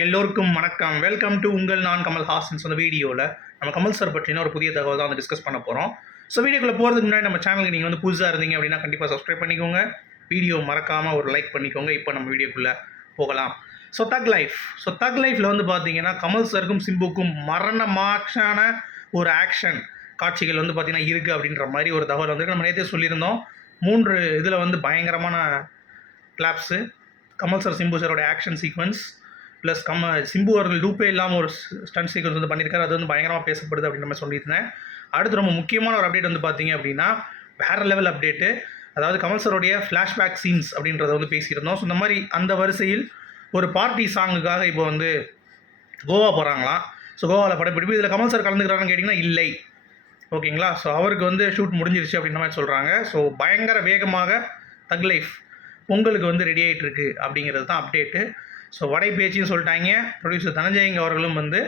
எல்லோருக்கும் வணக்கம். Welcome to உங்கள் நான் கமல் ஹாசன்ஸ் அந்த வீடியோவில் நம்ம கமல் சார் பற்றின ஒரு புதிய தகவல் தான் வந்து டிஸ்கஸ் பண்ண போகிறோம் ஸோ வீடியோக்குள்ளே போகிறதுக்கு முன்னாடி நம்ம சேனலுக்கு நீங்கள் வந்து புதுசாக இருந்தீங்க அப்படின்னா கண்டிப்பாக சப்ஸ்கிரைப் பண்ணிக்கோங்க. வீடியோ மறக்காமல் ஒரு லைக் பண்ணிக்கோங்க. இப்போ நம்ம வீடியோக்குள்ளே போகலாம். So Thug Life so Thug லைஃப்பில் வந்து பார்த்தீங்கன்னா கமல் சருக்கும் சிம்புக்கும் மரண மாற்றான ஒரு ஆக்ஷன் காட்சிகள் வந்து பார்த்தீங்கன்னா இருக்குது அப்படின்ற மாதிரி ஒரு தகவல் வந்து நம்ம நேற்றே சொல்லியிருந்தோம். மூன்று இதில் வந்து பயங்கரமான கிளாப்ஸு கமல் சார் சிம்பு சாரோட ஆக்ஷன் சீக்வன்ஸ் ப்ளஸ் கம்ம சிம்பு அவர்கள் டூப்பே இல்லாமல் ஒரு ஸ்டன் சீக்வன்ஸ் வந்து பண்ணியிருக்காரு. அது வந்து பயங்கரமாக பேசப்படுது அப்படின்னு நம்ம சொல்லியிருந்தேன் அடுத்து ரொம்ப முக்கியமான ஒரு அப்டேட் வந்து பார்த்தீங்க அப்படின்னா வேறு லெவல் அப்டேட்டு அதாவது கமல் சருடைய ஃப்ளாஷ்பேக் சீன்ஸ் அப்படின்றத வந்து பேசியிருந்தோம் ஸோ இந்த மாதிரி அந்த வரிசையில் ஒரு பார்ட்டி சாங்குக்காக இப்போ வந்து கோவா போகிறாங்களாம் ஸோ கோவாவில் படப்பிடிப்பு இதில் கமல் சார் கலந்துக்கிறாங்கன்னு கேட்டிங்கன்னா இல்லை. ஓகேங்களா ஸோ அவருக்கு வந்து ஷூட் முடிஞ்சிருச்சு அப்படின்ற மாதிரி சொல்கிறாங்க ஸோ பயங்கர வேகமாக தக் லைஃப் பொங்கலுக்கு வந்து ரெடி ஆகிட்டு இருக்கு அப்படிங்கிறது தான் அப்டேட்டு ஸோ வடை பேச்சின்னு சொல்லிட்டாங்க. ப்ரொடியூசர் தனஞ்சயங்க அவர்களும் வந்து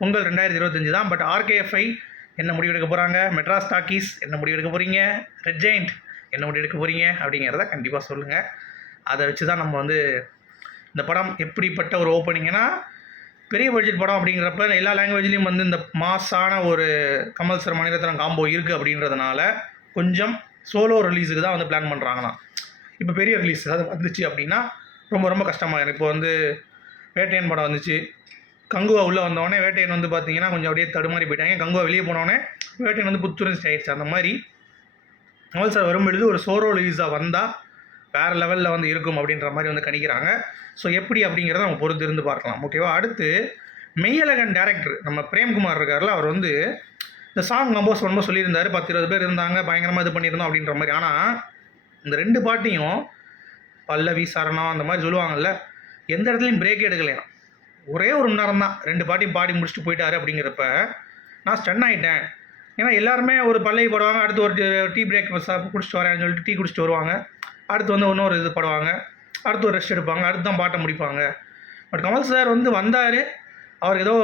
பொங்கல் ரெண்டாயிரத்தி இருபத்தஞ்சு தான் பட் ஆர்கேஎஃப்ஐ என்ன முடிவெடுக்க போகிறாங்க மெட்ராஸ் டாக்கீஸ் என்ன முடிவெடுக்க போகிறீங்க ரெட் ஜெயிண்ட் என்ன முடிவெடுக்க போகிறீங்க அப்படிங்கிறத கண்டிப்பாக சொல்லுங்கள் அதை வச்சு தான் நம்ம வந்து இந்த படம் எப்படிப்பட்ட ஒரு ஓப்பனிங்னா பெரிய பட்ஜெட் படம் அப்படிங்கிறப்ப எல்லா லாங்குவேஜ்லேயும் வந்து இந்த மாஸான ஒரு கமல் சார் மணிரத்னம் காம்போ இருக்குது அப்படின்றதுனால கொஞ்சம் சோலோ ரிலீஸுக்கு தான் வந்து பிளான் பண்ணுறாங்களாம் இப்போ பெரிய ரிலீஸ் அது வந்துச்சு அப்படின்னா ரொம்ப ரொம்ப கஷ்டமாக இருக்கும் இப்போ வந்து வேட்டையன் படம் வந்துச்சு. கங்குவா உள்ளே வந்தோடனே வேட்டையன் வந்து பார்த்தீங்கன்னா கொஞ்சம் அப்படியே தடுமாறி போயிட்டாங்க. கங்குவா வெளியே போனோடனே வேட்டையன் வந்து புத்துணர்ச்சி ஆயிடுச்சு. அந்த மாதிரி நவல் சார் வரும்பொழுது ஒரு சோரோ ரிலீஸாக வந்தால் வேறு லெவலில் வந்து இருக்கும் அப்படின்ற மாதிரி வந்து கணிக்கிறாங்க. ஸோ எப்படி அப்படிங்கிறத நம்ம பொறுத்து இருந்து பார்க்கலாம் ஓகேவா அடுத்து மெய்யழகன் டேரக்டர் நம்ம பிரேம்குமார் இருக்கார்ல அவர் வந்து இந்த சாங் கம்போஸ் பண்ணும்போது சொல்லியிருந்தார். பத்து இருபது பேர் இருந்தாங்க பயங்கரமாக இது பண்ணியிருந்தோம் அப்படின்ற மாதிரி. ஆனால் இந்த ரெண்டு பாட்டையும் பல்லவி சரணம் அந்த மாதிரி சொல்லுவாங்கல்ல எந்த இடத்துலையும் பிரேக் எடுக்கலையாம் ஒரே ஒரு மணி நேரம் தான் ரெண்டு பாட்டியும் பாடி முடிச்சுட்டு போயிட்டாரு அப்படிங்கிறப்ப நான் ஸ்டன் ஆகிட்டேன் ஏன்னா எல்லாருமே ஒரு பல்லவி பாடுவாங்க அடுத்து ஒரு டீ பிரேக் குடிச்சிட்டு வரேன்னு சொல்லிட்டு டீ குடிச்சிட்டு வருவாங்க. அடுத்து வந்து இன்னொரு இது பாடுவாங்க. அடுத்து ஒரு ரெஸ்ட் எடுப்பாங்க. அடுத்து தான் பாட்டை முடிப்பாங்க. பட் கமல் சார் வந்து வந்தார். அவர் ஏதோ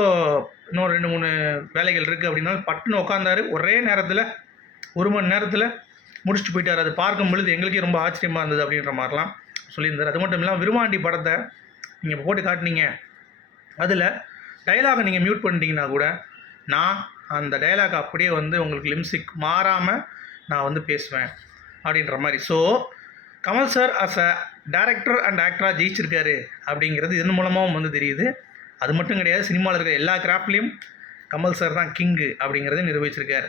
இன்னொரு ரெண்டு மூணு வேலைகள் இருக்குது அப்படின்னா பட்டுன்னு உட்காந்தாரு ஒரே நேரத்தில் ஒரு மணி நேரத்தில் முடிச்சுட்டு போயிட்டார். அது பார்க்கும் பொழுது எங்களுக்கே ரொம்ப ஆச்சரியமாக இருந்தது அப்படின்ற மாதிரிலாம். சொல்லியிருந்தார். அது மட்டும் இல்லாமல் விருமாண்டி படத்தை நீங்கள் இப்போ போட்டு காட்டினீங்க. அதில் டைலாகை நீங்கள் மியூட் பண்ணிட்டீங்கன்னா கூட நான் அந்த டைலாக் அப்படியே வந்து உங்களுக்கு லிம்சிக் மாறாமல் நான் வந்து பேசுவேன் அப்படின்ற மாதிரி. So Kamal sir as a director and ஆக்டராக ஜெயிச்சிருக்காரு அப்படிங்கிறது இதன் மூலமாகவும் வந்து தெரியுது. அது மட்டும் கிடையாது சினிமாவில் இருக்கிற எல்லா கிராஃப்ட்லேயும் கமல் சார் தான் கிங்கு அப்படிங்கிறத நிரூபிச்சிருக்காரு.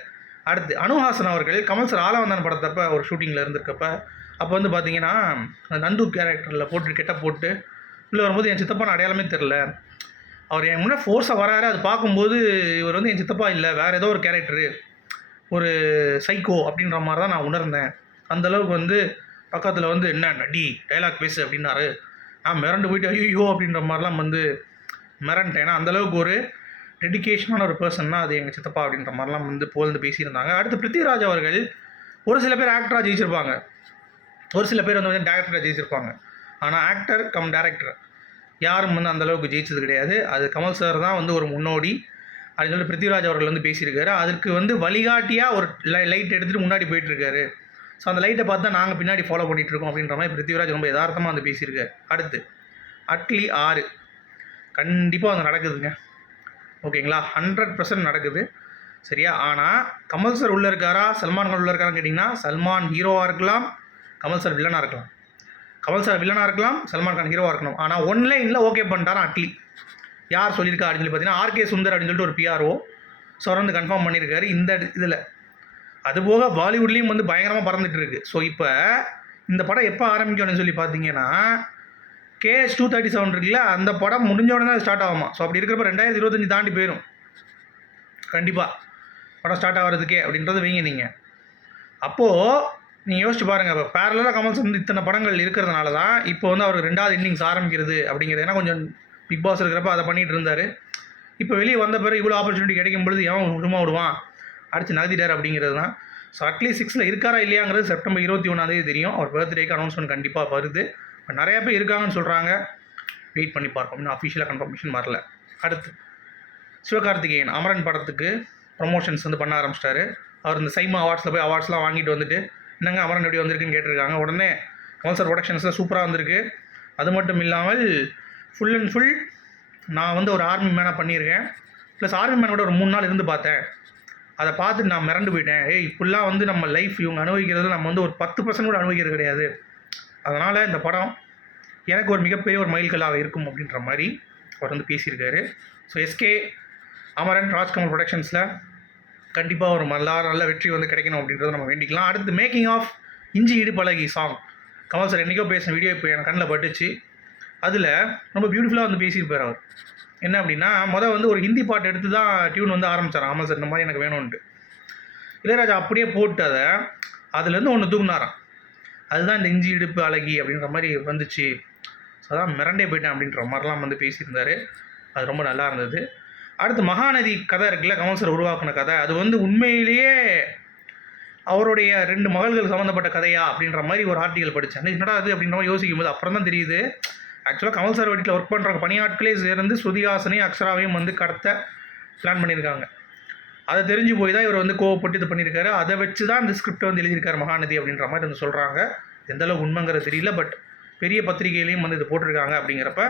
அடுத்து அனுஹாசன் அவர்கள் கமல் சார் ஆலவந்தான் படத்தப்ப ஒரு ஷூட்டிங்கில் இருந்திருக்கப்ப அப்போ வந்து பார்த்தீங்கன்னா அந்த நந்து கேரக்டரில் போட்டு கெட்ட போட்டு உள்ளே வரும்போது என் சித்தப்பா அடையாளமே தெரில அவர் என் முன்னே ஃபோர்ஸாக வராரு அது பார்க்கும்போது இவர் வந்து என் சித்தப்பா இல்லை வேறு ஏதோ ஒரு கேரக்டரு ஒரு சைக்கோ அப்படின்ற மாதிரி தான் நான் உணர்ந்தேன். அந்த அளவுக்கு வந்து பக்கத்தில் வந்து என்ன நடி டைலாக் பேசு அப்படின்னாரு. நான் மிரண்டு போயிட்டு ஐயோ அப்படின்ற மாதிரிலாம் வந்து மிரண்டேன். ஏன்னா அந்தளவுக்கு ஒரு டெடிகேஷனான ஒரு பர்சன்னா அது எங்கள் சித்தப்பா அப்படின்ற மாதிரிலாம் வந்து புகழ்ந்து பேசியிருந்தாங்க. அடுத்து பிருத்திவிராஜ் அவர்கள் ஒரு சில பேர் ஆக்டராக ஜெயிச்சிருப்பாங்க. ஒரு சில பேர் வந்து டேரக்டராக ஜெயிச்சிருப்பாங்க. ஆனால் ஆக்டர் கம் டேரக்டர் யாரும் வந்து அந்தளவுக்கு ஜெயிச்சது கிடையாது. அது கமல் சார் தான் வந்து ஒரு முன்னோடி. அப்படின்னு சொல்லி பிருத்திவிராஜ் அவர்கள் வந்து பேசியிருக்காரு. அதுக்கு வந்து வழிகாட்டியாக ஒரு லை லைட் எடுத்துகிட்டு முன்னாடி போயிட்டுருக்காரு. ஸோ அந்த லைட்டை பார்த்து தான் நாங்கள் பின்னாடி ஃபாலோ பண்ணிகிட்டு இருக்கோம் அப்படின்ற மாதிரி பிருத்திவிராஜ் ரொம்ப யதார்த்தமாக வந்து பேசியிருக்காரு. அடுத்து அட்லி ஆறு. கண்டிப்பாக அது நடக்குதுங்க. ஓகேங்களா? ஹண்ட்ரட் பர்சன்ட் நடக்குது. சரியா? ஆனால் கமல் சார் உள்ளே இருக்காரா? சல்மான் கான் உள்ளே இருக்காரான்னு கேட்டிங்கன்னா சல்மான் ஹீரோவாக இருக்கலாம். கமல் சார் வில்லனாக இருக்கலாம். கமல் சார் வில்லனாக இருக்கலாம் சல்மான் கான் ஹீரோவாக இருக்கணும். ஆனால் ஒன்லைனில் ஓகே பண்ணிட்டாரா அட்லி? யார் சொல்லியிருக்கா அப்படின்னு சொல்லி பார்த்தீங்கன்னா ஆர்கே சுந்தர் அப்படின்னு சொல்லிட்டு ஒரு பிஆர்ஓ ஸோ வந்து கன்ஃபார்ம் பண்ணியிருக்காரு இந்த இதில். அதுபோக பாலிவுட்லேயும் வந்து பயங்கரமாக பறந்துட்டு இருக்கு. ஸோ இப்போ இந்த படம் எப்போ ஆரம்பிக்கணும்னு சொல்லி பார்த்தீங்கன்னா கேஎஸ் டூ தேர்ட்டி செவன் இருக்குல்ல அந்த படம் முடிஞ்ச உடனே தான் ஸ்டார்ட் ஆகுமா. ஸோ அப்படி இருக்கிறப்ப ரெண்டாயிரத்தி இருபத்தஞ்சி தாண்டி போயிடும் கண்டிப்பாக படம் ஸ்டார்ட் ஆகிறதுக்கே அப்படின்றத வைங்க நீங்கள் அப்போது நீங்கள் யோசிச்சு பாருங்கள் இப்போ பேரலாக கமல்ஸ் வந்து இத்தனை படங்கள் இருக்கிறதுனால தான் இப்போ வந்து அவருக்கு ரெண்டாவது இன்னிங்ஸ் ஆரம்பிக்கிறது அப்படிங்கிறது. ஏன்னா கொஞ்சம் பிக் பாஸ் இருக்கிறப்ப அதை பண்ணிகிட்டு இருந்தார். இப்போ வெளியே வந்த பிறகு இவ்வளோ ஆப்பர்ச்சுனிட்டி கிடைக்கும் பொழுது ஏன் சும்மா விடுவான்? அடிச்சு நகர்த்திட்டார் அப்படிங்கிறது தான் ஸோ அட்லீஸ்ட் சிக்ஸில் இருக்காரா இல்லையாங்கிறது செப்டம்பர் இருபத்தி ஒன்றாந்தேதி தெரியும். அவர் பர்த்டேக்கு அனௌன்ஸ்மெண்ட் கண்டிப்பாக வருது. இப்போ நிறையா பேர் இருக்காங்கன்னு சொல்கிறாங்க வெயிட் பண்ணி பார்ப்போம். இன்னும் அஃபிஷியலாக கன்ஃபர்மேஷன் வரல. அடுத்து சிவகார்த்திகேயன் அமரன் படத்துக்கு ப்ரொமோஷன்ஸ் வந்து பண்ண ஆரம்பிச்சிட்டாரு. அவர் இந்த சைமா அவார்ட்ஸில் போய் அவார்ட்ஸ்லாம் வாங்கிட்டு வந்துட்டு என்னங்க அமரன் எப்படி வந்திருக்குன்னு கேட்டிருக்காங்க. உடனே கமல் ப்ரொடக்ஷன்ஸில் சூப்பராக வந்திருக்கு. அது மட்டும் இல்லாமல் ஃபுல் அண்ட் ஃபுல் நான் வந்து ஒரு ஆர்மி மேனாக பண்ணியிருக்கேன். ப்ளஸ் ஆர்மி மேனோட ஒரு மூணு நாள் இருந்து பார்த்தேன். அதை பார்த்து நான் மிரண்டு போயிட்டேன். ஏய் இப்படிலாம் வந்து நம்ம லைஃப் இவங்க அனுபவிக்கிறது நம்ம வந்து ஒரு பத்து பர்சன்ட் கூட அனுபவிக்கிறது கிடையாது. அதனால் இந்த படம் எனக்கு ஒரு மிகப்பெரிய ஒரு மைல்கல்லாக இருக்கும் அப்படின்ற மாதிரி அவர் வந்து பேசியிருக்காரு. ஸோ எஸ்கே அமரன் ராஜ்கமல் ப்ரொடக்ஷன்ஸில் கண்டிப்பாக ஒரு நல்லா நல்ல வெற்றி வந்து கிடைக்கணும் அப்படின்றத நம்ம வேண்டிக்கலாம். அடுத்து மேக்கிங் ஆஃப் இஞ்சி இடு பழகி சாங் கமல் சார் என்றைக்கோ பேசின வீடியோ இப்போ என் கண்ணில் பட்டுச்சு. அதில் ரொம்ப பியூட்டிஃபுல்லாக வந்து பேசியிருப்பார் அவர். என்ன அப்படின்னா மொதல் வந்து ஒரு ஹிந்தி பாட்டு எடுத்து தான் டியூன் வந்து ஆரம்பித்தார் ஆமாம் சார் இந்த மாதிரி எனக்கு வேணும்ன்ட்டு. இளையராஜா அப்படியே போட்டு அதை அதுலேருந்து ஒன்று தூக்குனாராம். அதுதான் இந்த இஞ்சி இடுப்பு அழகி அப்படின்ற மாதிரி வந்துச்சு. ஸோ அதான் மிரண்டே போயிட்டேன் அப்படின்ற மாதிரிலாம் வந்து பேசியிருந்தார். அது ரொம்ப நல்லா இருந்தது. அடுத்து மகாநதி கதை இருக்குல்ல கமல் சார் உருவாக்கின கதை. அது வந்து உண்மையிலேயே அவருடைய ரெண்டு மகள்கள் சம்மந்தப்பட்ட கதையா அப்படின்ற மாதிரி ஒரு ஆர்டிகல் படித்தேன் என்னடா அது அப்படின்ற மாதிரி யோசிக்கும் போது அப்புறம் தான் தெரியுது. ஆக்சுவலாக கமல் சார் வீட்டில் ஒர்க் பண்ணுற பணியாட்களே சேர்ந்து சுதிகாசனையும் அக்ஷராவையும் வந்து கடத்த பிளான் பண்ணியிருக்காங்க. அதை தெரிஞ்சு போய் தான் இவர் வந்து கோவப்பட்டு இது பண்ணியிருக்காரு. அதை வச்சு தான் இந்த ஸ்கிரிப்டை வந்து எழுதியிருக்காரு மகாநதி அப்படின்ற மாதிரி வந்து சொல்கிறாங்க எந்த அளவுக்கு உண்மைங்கிறது தெரியல பட் பெரிய பத்திரிகையிலையும் வந்து இது போட்டிருக்காங்க அப்படிங்கிறப்ப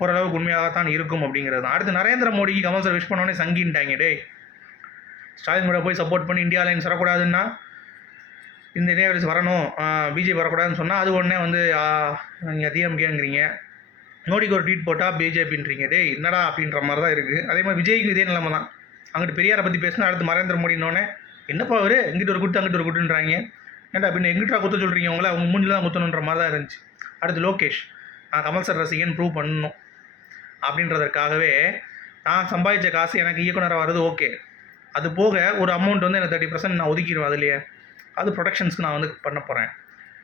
ஓரளவுக்கு உண்மையாகத்தான் இருக்கும் அப்படிங்கிறது தான். அடுத்து நரேந்திர மோடிக்கு கமல் சார் விஷ் பண்ணோன்னே சங்கின்ட்டாங்க டேய். ஸ்டாலின் கூட போய் சப்போர்ட் பண்ணி இந்தியா லைன்ஸ் வரக்கூடாதுன்னா இந்த இந்தியா வரணும் பிஜேபி வரக்கூடாதுன்னு சொன்னால் அது உடனே வந்து நீங்கள் டிஎம்கேங்கிறீங்க மோடிக்கு ஒரு ட்வீட் போட்டால் பிஜேபின்றீங்க டேய் என்னடா அப்படின்ற மாதிரி தான் இருக்குது அதே மாதிரி விஜய்க்கு இதே நிலைமை தான். அங்கிட்டு பெரியாரை பற்றி பேசினா அடுத்து நரேந்திர மோடினோடனே என்னப்பா அவர் இங்கிட்டு ஒரு குட்டு அங்கிட்டு ஒரு குட்டுன்றாங்க ஏன்டா அப்படின்னு எங்கிட்டா குத்த சொல்கிறீங்க உங்களை? அவங்க மூஞ்சில் தான் குத்தணுன்ற மாதிரி தான் இருந்துச்சு. அடுத்து லோகேஷ் நான் கமல் சார் ரசிகன் ப்ரூவ் பண்ணணும். அப்படின்றதற்காகவே நான் சம்பாதிச்ச காசு எனக்கு இயக்குனராக வர்றது ஓகே. அது போக ஒரு அமௌண்ட் வந்து எனக்கு தேர்ட்டி பர்சன்ட் நான் ஒதுக்கிடுவேன் அதுலேயே. அது ப்ரொடக்ஷன்ஸ்க்கு நான் வந்து பண்ண போகிறேன்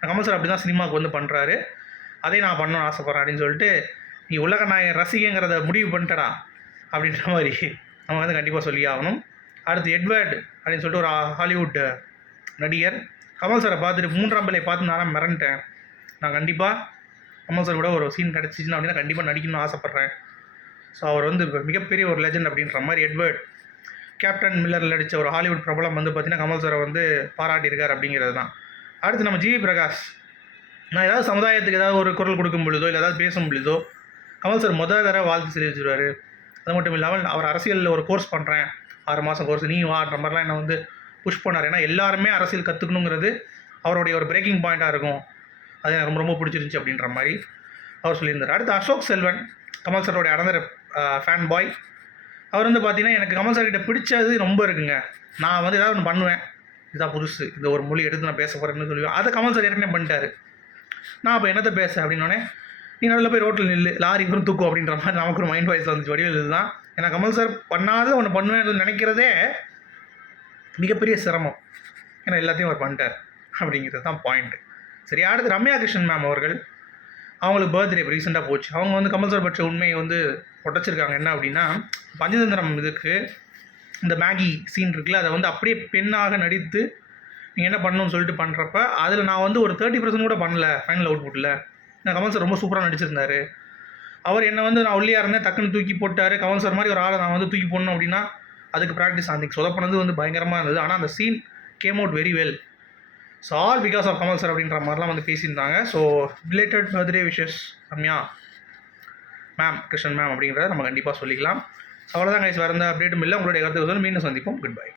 கமல் சார் அப்படி தான் சினிமாவுக்கு வந்து பண்ணுறாரு அதே நான் பண்ணணும்னு ஆசைப்பட்றேன் அப்படின்னு சொல்லிட்டு நீ உலக நாயகன் ரசிகங்கிறத முடிவு பண்ணிட்டடா அப்படின்ற மாதிரி நம்ம வந்து கண்டிப்பாக சொல்லி ஆகணும். அடுத்து எட்வர்ட் அப்படின்னு சொல்லிட்டு ஒரு ஹாலிவுட் நடிகர். கமல் சாரை பார்த்துட்டு மூன்றாம் பிள்ளை பார்த்து நான் மிரண்டேன். நான் கண்டிப்பாக கமல் சார் கூட ஒரு சீன் கிடச்சிச்சின்னா அப்படின்னா கண்டிப்பாக நடிக்கணும்னு ஆசைப்பட்றேன். ஸோ அவர் வந்து மிகப்பெரிய ஒரு லெஜண்ட் அப்படின்ற மாதிரி எட்வர்ட் கேப்டன் மில்லரில் நடித்த ஒரு ஹாலிவுட் பிரபலம் வந்து பார்த்திங்கன்னா கமல் சாரை வந்து பாராட்டியிருக்கார் அப்படிங்கிறது தான். அடுத்து நம்ம ஜிவி பிரகாஷ். நான் ஏதாவது சமுதாயத்துக்கு ஏதாவது ஒரு குரல் கொடுக்கும் பொழுதோ இல்லை ஏதாவது பேசும் பொழுதோ கமல் சார் முதல் தடவை வாழ்த்து தெரிவிச்சிருவார். அது மட்டும் இல்லாமல் அவர் அரசியலில் ஒரு கோர்ஸ் பண்ணுறேன் ஆறு மாதம் கோர்ஸ் நீ வாடுற மாதிரிலாம் என்னை வந்து புஷ் பண்ணார். ஏன்னா எல்லாருமே அரசியல் கற்றுக்கணுங்கிறது அவருடைய ஒரு பிரேக்கிங் பாயிண்ட்டாக இருக்கும். அது எனக்கு ரொம்ப ரொம்ப பிடிச்சிருந்துச்சி அப்படின்ற மாதிரி அவர் சொல்லியிருந்தார். அடுத்து அசோக் செல்வன் கமல் சாரோடைய அடந்தர ஃபேன் பாய் அவர் வந்து பார்த்தீங்கன்னா எனக்கு கமல் சார் கிட்டே பிடிச்சது ரொம்ப இருக்குங்க. நான் வந்து ஏதாவது ஒன்று பண்ணுவேன். இதுதான் புதுசு. இந்த ஒரு மொழி எடுத்து நான் பேச போகிறேன்னு சொல்லுவேன் அதை கமல் சார் ஏற்கனவே பண்ணிட்டாரு. நான் அப்போ என்னத்தை பேச? அப்படின்னோடனே நீ நல்ல போய் ரோட்டில் நில்லு. லாரி கூட தூக்கும் அப்படின்ற மாதிரி நமக்கு ஒரு மைண்ட் வாய்ஸ் வந்துச்சு. வடிவில் இதுதான். ஏன்னா கமல் சார் பண்ணாத ஒன்று பண்ணுவேன் நினைக்கிறதே மிகப்பெரிய சிரமம். ஏன்னா எல்லாத்தையும் அவர் பண்ணிட்டார். அப்படிங்கிறது தான் பாயிண்ட்டு சரி அடுத்து ரம்யா கிருஷ்ணன் மேம் அவர்கள். அவங்களுக்கு பர்த்டே இப்போ ரீசெண்டாக போச்சு. அவங்க வந்து கம்பல்சரி பட்ச உண்மையை வந்து உடச்சிருக்காங்க. என்ன அப்படின்னா பஞ்சதந்திரம் இதுக்கு இந்த மேகி சீன் இருக்குல்ல அதை வந்து அப்படியே பெண்ணாக நடித்து நீங்கள் என்ன பண்ணணும்னு சொல்லிட்டு பண்ணுறப்ப அதில் நான் வந்து ஒரு தேர்ட்டி பர்சன்ட் கூட பண்ணல ஃபைனல் அவுட்புட்டில் நான் கமல் சார் ரொம்ப சூப்பராக நடிச்சிருந்தாரு. அவர் என்னை வந்து நான் ஒல்லியாக இருந்தேன் டக்குன்னு தூக்கி போட்டார். கமல் சார் மாதிரி ஒரு ஆளை நான் வந்து தூக்கி போடணும் அப்படின்னா அதுக்கு ப்ராக்டிஸ் அந்த சொதப்பினது வந்து பயங்கரமாக இருந்தது. ஆனால் அந்த scene came out very well so all because of Kamal sir அப்படின்ற மாதிரிலாம் வந்து பேசியிருந்தாங்க. So related birthday wishes Ramya. Ma'am Krishnan ma'am அப்படிங்கிறத நம்ம கண்டிப்பாக சொல்லிக்கலாம். அவ்வளோதான் கைஸ் வேறு எந்த அப்டேட்டும் இல்லை. உங்களுடைய கருத்துக்கள் மீண்டும் சந்திப்போம். Good bye